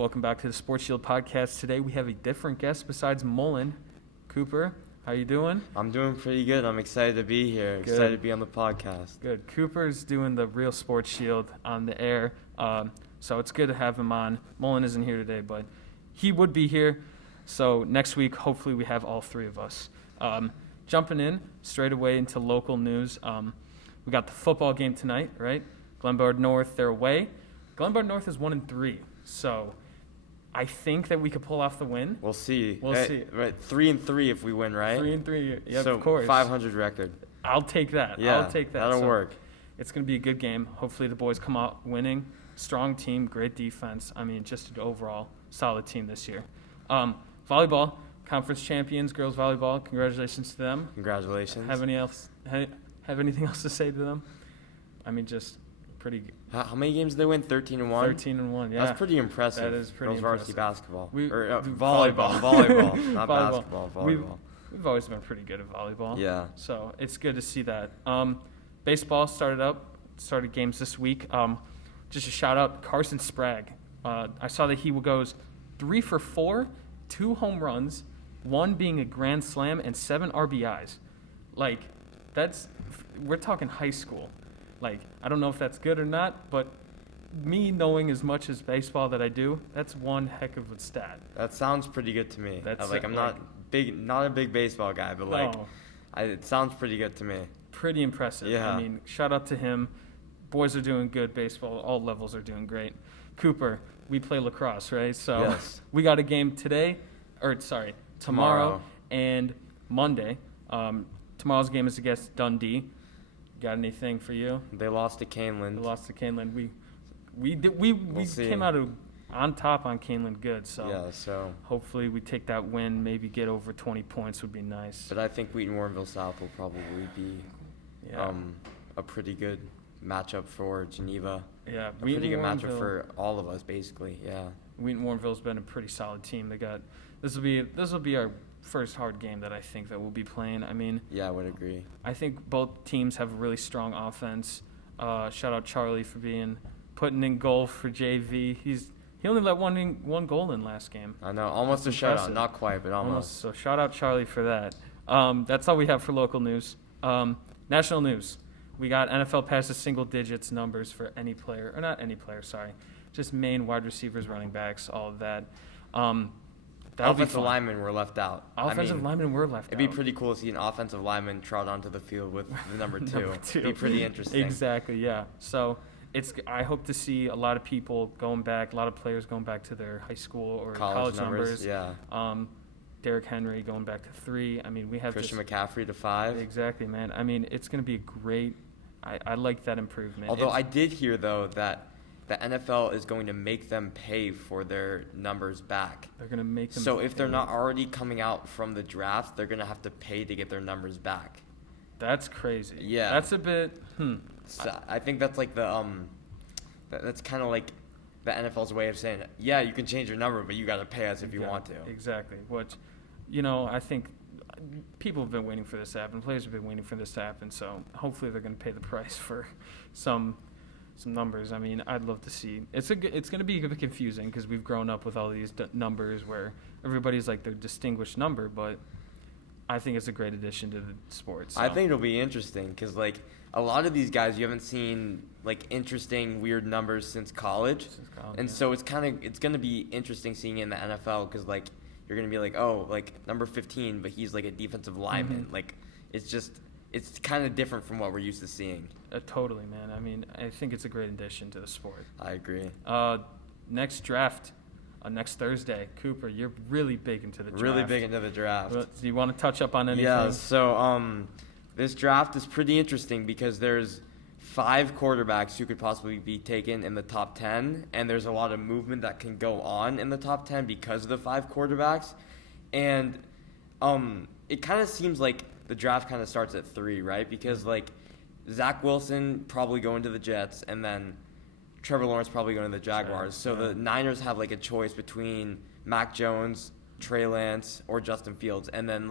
Welcome back to the Sports Shield podcast. Today we have a different guest besides Mullen. Cooper, how you doing? I'm doing pretty good. I'm excited to be here. Good. Excited to be on the podcast. Good. Cooper's doing the real Sports Shield on the air, so it's good to have him on. Mullen isn't here today, but he would be here. So next week, hopefully, we have all three of us. Jumping in straight away into local news, we got the football game tonight, right? Glenbard North, they're away. Glenbard North is 1-3, so I think that we could pull off the win. We'll see. We'll see. Right, 3-3 if we win, right? 3-3, yeah, so of course. 500 record. I'll take that. Yeah, I'll take that. That'll work. It's going to be a good game. Hopefully the boys come out winning. Strong team, great defense. I mean, just an overall solid team this year. Volleyball, conference champions, girls volleyball. Congratulations to them. Congratulations. Have anything else to say to them? I mean, just pretty. How many games did they win? 13-1? 13-1, yeah. That's pretty impressive. That is pretty girls impressive. varsity basketball. Volleyball. Volleyball. Not Volleyball. basketball. Volleyball. We've always been pretty good at volleyball. Yeah. So it's good to see that. Baseball started games this week. Just a shout out, Carson Sprague. I saw that he goes 3 for 4, 2 home runs, 1 being a grand slam, and 7 RBIs. Like, we're talking high school. Like, I don't know if that's good or not, but me knowing as much as baseball that I do, that's one heck of a stat. That sounds pretty good to me. I'm not a big baseball guy, but it sounds pretty good to me. Pretty impressive. Yeah. I mean, shout out to him. Boys are doing good. Baseball, all levels are doing great. Cooper, we play lacrosse, right? So yes. We got a game tomorrow and Monday. Tomorrow's game is against Dundee. Got anything for you? They lost to Caneland. We came out on top on Caneland good. So hopefully we take that win. Maybe get over 20 points would be nice. But I think Wheaton-Warrenville South will probably be a pretty good matchup for Geneva. Yeah, a pretty good matchup for all of us, basically. Yeah. Wheaton-Warrenville's been a pretty solid team. They got this will be our first hard game that I think that we'll be playing. I mean, yeah, I would agree. I think both teams have a really strong offense. Shout out Charlie for putting in goal for JV. He only let one goal in last game. I know, almost a shutout, not quite, but almost. So shout out Charlie for that. That's all we have for local news. National news. We got NFL passes single digits numbers for any player, or not any player, sorry, just main wide receivers, running backs, all of that. Offensive linemen were left out. Linemen were left out. It'd be pretty cool to see an offensive lineman trot onto the field with the number 2. It'd be pretty interesting. Exactly, yeah. So I hope to see a lot of people going back, a lot of players going back to their high school or college numbers. Yeah. Derrick Henry going back to 3. I mean, we have Christian McCaffrey to 5. Exactly, man. I mean, it's going to be a great. I like that improvement. Although I did hear though that the NFL is going to make them pay for their numbers back. They're going to make them. So if they're not already coming out from the draft, they're going to have to pay to get their numbers back. That's crazy. Yeah. That's a bit. So I think that's like that's kind of like the NFL's way of saying, yeah, you can change your number, but you got to pay us if you want to. Exactly. Which, I think people have been waiting for this to happen. Players have been waiting for this to happen. So hopefully they're going to pay the price for some numbers. I mean, I'd love to see. It's going to be a bit confusing because we've grown up with all these numbers where everybody's like their distinguished number, but I think it's a great addition to the sport. So. I think it'll be interesting because a lot of these guys you haven't seen interesting weird numbers since college, and so it's going to be interesting seeing it in the NFL because you're going to be number 15, but he's a defensive lineman. Mm-hmm. It's kind of different from what we're used to seeing. Totally, man. I mean, I think it's a great addition to the sport. I agree. Next draft, next Thursday. Cooper, you're really big into the draft. Really big into the draft. Do you want to touch up on anything? Yeah, so this draft is pretty interesting because there's 5 quarterbacks who could possibly be taken in the top 10, and there's a lot of movement that can go on in the top 10 because of the 5 quarterbacks. And it kind of seems like the draft kind of starts at 3, right? Because Zach Wilson probably going to the Jets, and then Trevor Lawrence probably going to the Jaguars. So the Niners have a choice between Mac Jones, Trey Lance, or Justin Fields, and then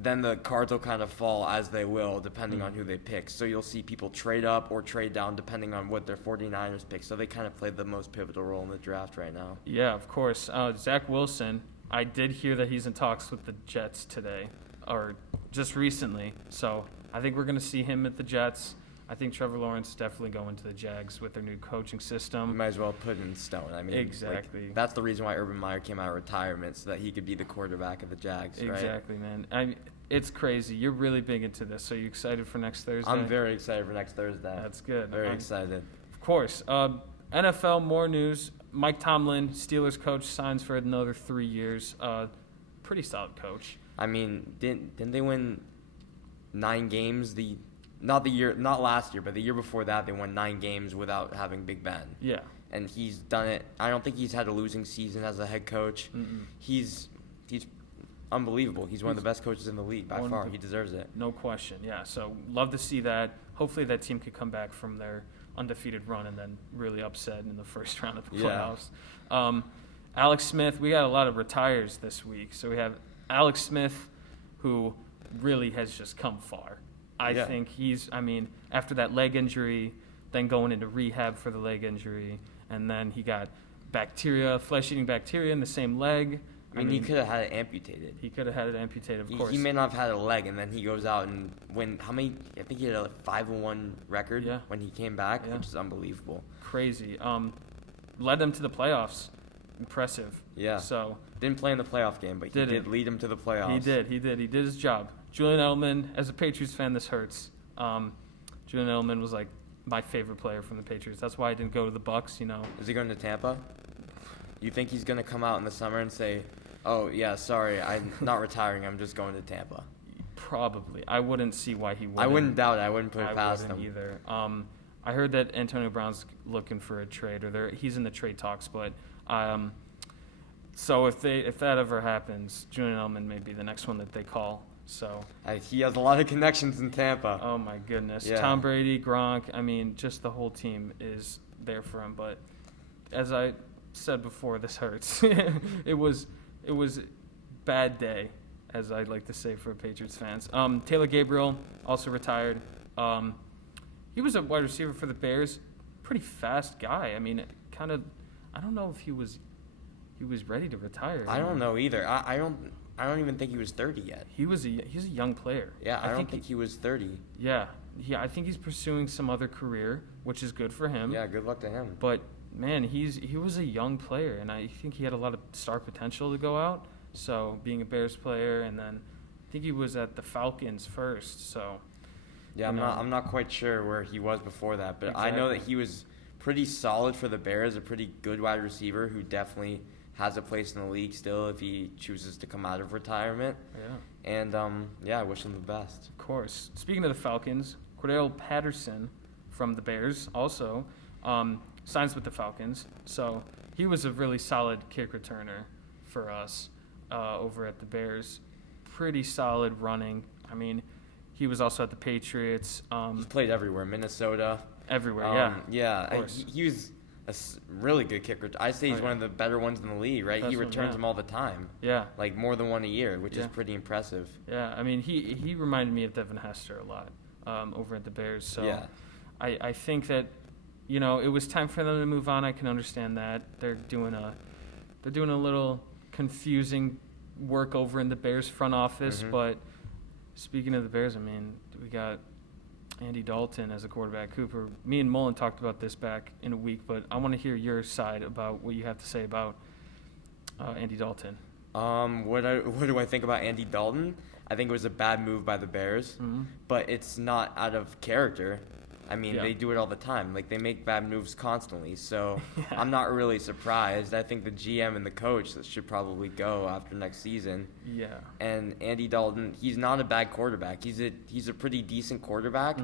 then the cards will kind of fall as they will, depending on who they pick. So you'll see people trade up or trade down depending on what their 49ers pick. So they kind of play the most pivotal role in the draft right now. Yeah, of course. Zach Wilson, I did hear that he's in talks with the Jets today, or just recently. So I think we're going to see him at the Jets. I think Trevor Lawrence is definitely going to the Jags with their new coaching system. You might as well put it in stone. I mean, exactly. That's the reason why Urban Meyer came out of retirement, so that he could be the quarterback of the Jags, right? Exactly, man. It's crazy. You're really big into this. So you excited for next Thursday? I'm very excited for next Thursday. That's good. Very excited. Of course. NFL, more news. Mike Tomlin, Steelers coach, signs for another 3 years. Pretty solid coach. I mean, didn't they win 9 games? Not last year, but the year before that, they won 9 games without having Big Ben. Yeah. And he's done it. I don't think he's had a losing season as a head coach. Mm-mm. He's unbelievable. He's one of the best coaches in the league by far. He deserves it. No question. Yeah. So love to see that. Hopefully that team could come back from their undefeated run and then really upset in the first round of the playoffs. Yeah. Alex Smith, we got a lot of retires this week. So we have Alex Smith, who really has just come far. I think after that leg injury, then going into rehab for the leg injury, and then he got flesh-eating bacteria in the same leg. I mean, he could have had it amputated. He could have had it amputated, of course. He may not have had a leg, and then he goes out and I think he had a 5-1 record when he came back, which is unbelievable. Crazy. Led them to the playoffs. Impressive. Yeah. So didn't play in the playoff game, but he did lead him to the playoffs. He did. He did his job. Julian Edelman, as a Patriots fan, this hurts. Julian Edelman was like my favorite player from the Patriots. That's why I didn't go to the Bucs. Is he going to Tampa? You think he's going to come out in the summer and say, "Oh yeah, sorry, I'm not retiring. I'm just going to Tampa"? Probably. I wouldn't see why he wouldn't. I wouldn't doubt it. I wouldn't put it past him either. I heard that Antonio Brown's looking for a trade, or he's in the trade talks. But so if that ever happens, Julian Edelman may be the next one that they call. So he has a lot of connections in Tampa. Oh my goodness, yeah. Tom Brady, Gronk. I mean, just the whole team is there for him. But as I said before, this hurts. It was bad day, as I like to say for Patriots fans. Taylor Gabriel also retired. He was a wide receiver for the Bears, pretty fast guy. I mean, I don't know if he was ready to retire. I don't know either. I don't even think he was 30 yet. He's a young player. Yeah, I don't think he was 30. Yeah, I think he's pursuing some other career, which is good for him. Yeah, good luck to him. But man, he was a young player, and I think he had a lot of star potential to go out. So being a Bears player, and then I think he was at the Falcons first. So yeah, I'm not quite sure where he was before that, but exactly. I know that he was pretty solid for the Bears, a pretty good wide receiver who definitely has a place in the league still if he chooses to come out of retirement. Yeah. And I wish him the best. Of course. Speaking of the Falcons, Cordell Patterson from the Bears also signs with the Falcons. So he was a really solid kick returner for us over at the Bears. Pretty solid running. I mean, he was also at the Patriots. He's played everywhere, Minnesota. Everywhere, Yeah, he was a really good kicker. I say he's one of the better ones in the league, right? He returns them all the time. Yeah. Like more than one a year, which is pretty impressive. Yeah, I mean, he reminded me of Devin Hester a lot over at the Bears. So yeah. I think that, it was time for them to move on. I can understand that. They're doing a little confusing work over in the Bears front office. Mm-hmm. But speaking of the Bears, I mean, we got Andy Dalton as a quarterback. Cooper, me and Mullen talked about this back in a week, but I want to hear your side about what you have to say about Andy Dalton. What do I think about Andy Dalton? I think it was a bad move by the Bears, but it's not out of character. I mean, they do it all the time. Like, they make bad moves constantly, so I'm not really surprised. I think the GM and the coach should probably go after next season. Yeah. And Andy Dalton, he's not a bad quarterback. He's a pretty decent quarterback,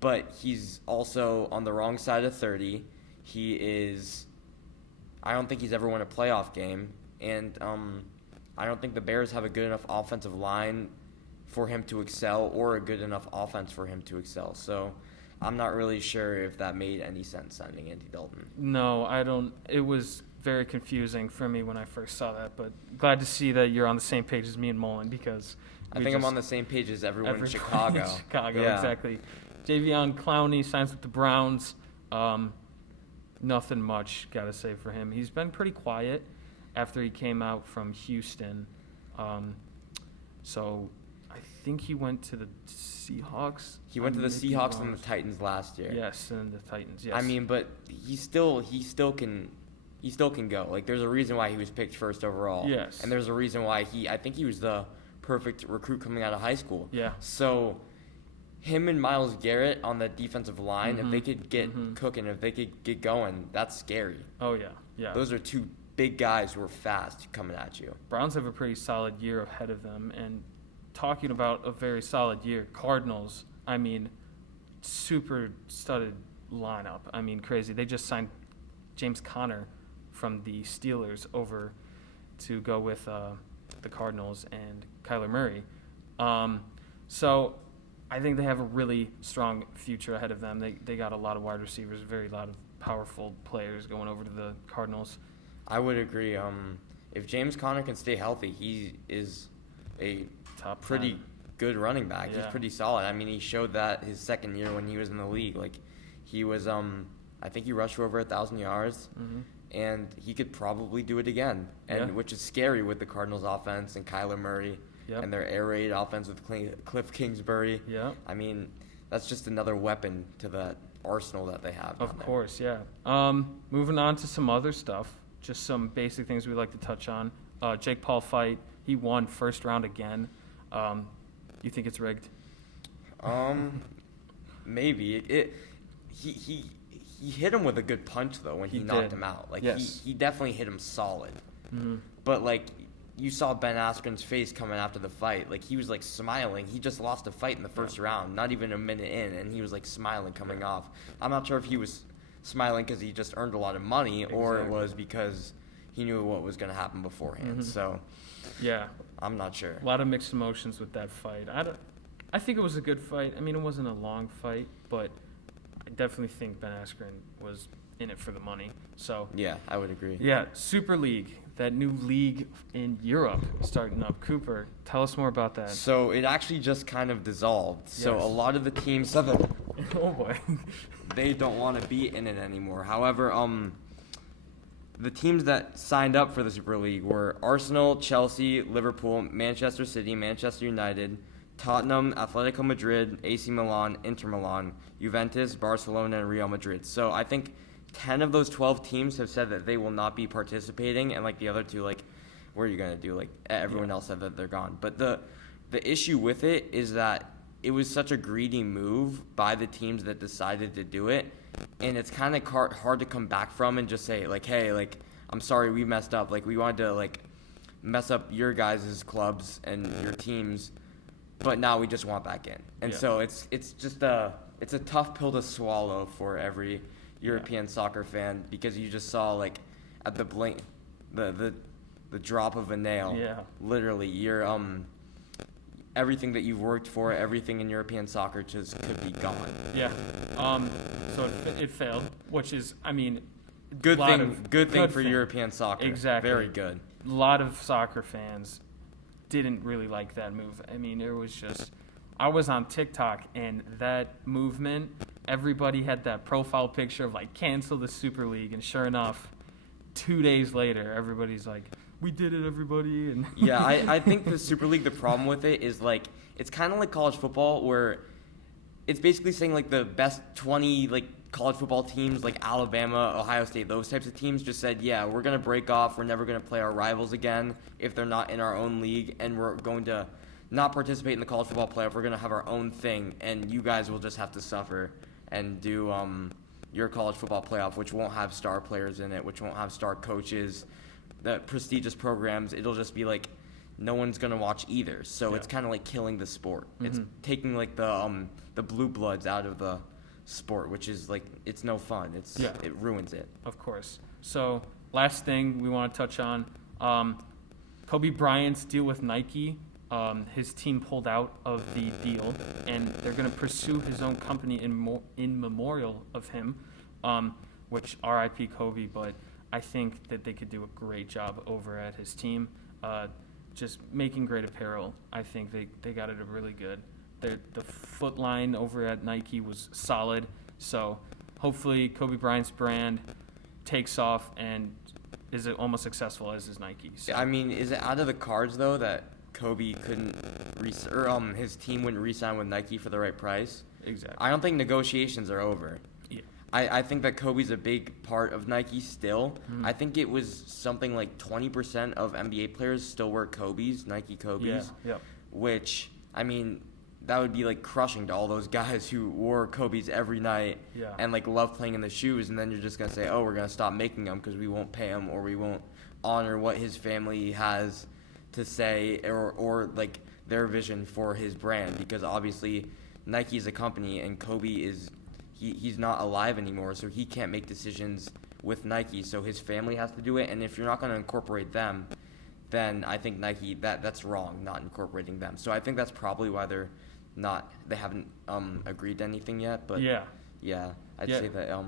but he's also on the wrong side of 30. I don't think he's ever won a playoff game, and I don't think the Bears have a good enough offensive line for him to excel or a good enough offense for him to excel. So I'm not really sure if that made any sense signing Andy Dalton. No, I don't. It was very confusing for me when I first saw that, but glad to see that you're on the same page as me and Mullen because I think I'm on the same page as everyone in Chicago. Chicago, yeah. exactly. Diontae Clowney signs with the Browns. Nothing much, got to say, for him. He's been pretty quiet after he came out from Houston. So I think he went to the Seahawks. He went to the Seahawks and the Titans last year. Yes, and the Titans, yes. I mean, but he still can go. Like, there's a reason why he was picked first overall. Yes. And there's a reason why I think he was the perfect recruit coming out of high school. Yeah. So him and Myles Garrett on the defensive line, if they could get cooking, if they could get going, that's scary. Oh, yeah, yeah. Those are two big guys who are fast coming at you. Browns have a pretty solid year ahead of them. And talking about a very solid year, Cardinals, I mean, super studded lineup. I mean, crazy. They just signed James Conner from the Steelers over to go with the Cardinals and Kyler Murray. So I think they have a really strong future ahead of them. They got a lot of wide receivers, a lot of powerful players going over to the Cardinals. I would agree. If James Conner can stay healthy, he is a Top pretty 10. good running back. Yeah. He's pretty solid. I mean, he showed that his second year when he was in the league. Like, he was, I think he rushed for over 1,000 yards, and he could probably do it again. And which is scary with the Cardinals' offense and Kyler Murray and their air raid offense with Cliff Kingsbury. Yeah. I mean, that's just another weapon to the arsenal that they have. Of course, yeah. Moving on to some other stuff, just some basic things we'd like to touch on. Jake Paul fight, he won first round again. You think it's rigged? Maybe. He hit him with a good punch though when he knocked him out. Like he definitely hit him solid. But like you saw Ben Askren's face coming after the fight. Like he was like smiling. He just lost a fight in the first round, not even a minute in, and he was like smiling coming off. I'm not sure if he was smiling because he just earned a lot of money or it was because he knew what was going to happen beforehand. So yeah, I'm not sure. A lot of mixed emotions with that fight. I think it was a good fight. I mean, it wasn't a long fight, but I definitely think Ben Askren was in it for the money. So yeah, I would agree. Yeah, Super League, that new league in Europe starting up. Cooper, tell us more about that. So it actually just kind of dissolved. So a lot of the teams said that oh boy, they don't want to be in it anymore. However, the teams that signed up for the Super League were Arsenal, Chelsea, Liverpool, Manchester City, Manchester United, Tottenham, Atletico Madrid, AC Milan, Inter Milan, Juventus, Barcelona, and Real Madrid. So I think 10 of those 12 teams have said that they will not be participating, and like the other two, like, what are you gonna do? Like everyone else said that they're gone. But the issue with it is that it was such a greedy move by the teams that decided to do it, and it's kind of hard to come back from and just say like, hey, like I'm sorry we messed up. Like we wanted to like mess up your guys' clubs and your teams, but now we just want back in. And so it's just it's a tough pill to swallow for every European soccer fan because you just saw like at the blink the drop of a nail. Yeah. Literally, you're everything that you've worked for, everything in European soccer just could be gone. Yeah. So it failed, which is, I mean, good thing for European soccer. Exactly. Very good. A lot of soccer fans didn't really like that move. I mean, it was just, I was on TikTok and that movement, everybody had that profile picture of like cancel the Super League, and sure enough, 2 days later, everybody's like, we did it, everybody. And yeah, I think the Super League, the problem with it is like it's kind of like college football where it's basically saying like the best 20 like college football teams like Alabama, Ohio State, those types of teams just said, yeah, we're going to break off. We're never going to play our rivals again if they're not in our own league, and we're going to not participate in the college football playoff. We're going to have our own thing, and you guys will just have to suffer and do your college football playoff, which won't have star players in it, which won't have star coaches, the prestigious programs. It'll just be like no one's gonna watch either. So it's kind of like killing the sport. It's taking like the blue bloods out of the sport, which is like it's no fun. It ruins it. Of course. So last thing we want to touch on, Kobe Bryant's deal with Nike. his team pulled out of the deal, and they're going to pursue his own company in memorial of him, which R.I.P. Kobe, but I think that they could do a great job over at his team, just making great apparel. I think they got it really good. The foot line over at Nike was solid, so hopefully Kobe Bryant's brand takes off and is almost successful as his Nike. So. I mean, is it out of the cards though that Kobe couldn't his team wouldn't re-sign with Nike for the right price? Exactly. I don't think negotiations are over. Yeah. I think that Kobe's a big part of Nike still. Mm-hmm. I think it was something like 20% of NBA players still wear Nike Kobe's. Yeah. Yep. Which, I mean, that would be like crushing to all those guys who wore Kobe's every night and like love playing in the shoes, and then you're just gonna say, oh, we're gonna stop making them because we won't pay him or we won't honor what his family has to say or like their vision for his brand, because obviously Nike is a company and Kobe is he's not alive anymore, so he can't make decisions with Nike, so his family has to do it. And if you're not going to incorporate them, then I think Nike that's wrong, not incorporating them. So I think that's probably why they haven't agreed to anything yet. But I'd say that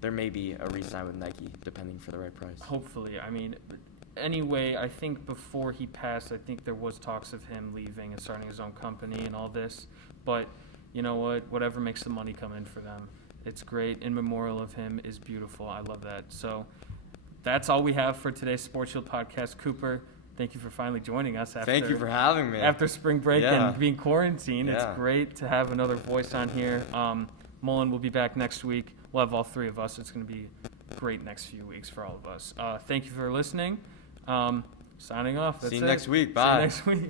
there may be a re-sign with Nike depending for the right price. Hopefully. I mean, anyway, I think before he passed, I think there was talks of him leaving and starting his own company and all this. But you know what? Whatever makes the money come in for them, it's great. In memorial of him is beautiful. I love that. So that's all we have for today's Sports Shield podcast. Cooper, thank you for finally joining us. Thank you for having me. After spring break and being quarantined, it's great to have another voice on here. Mullen will be back next week. We'll have all three of us. It's going to be great next few weeks for all of us. Thank you for listening. Signing off. That's See you it. next week. Bye. See you next week.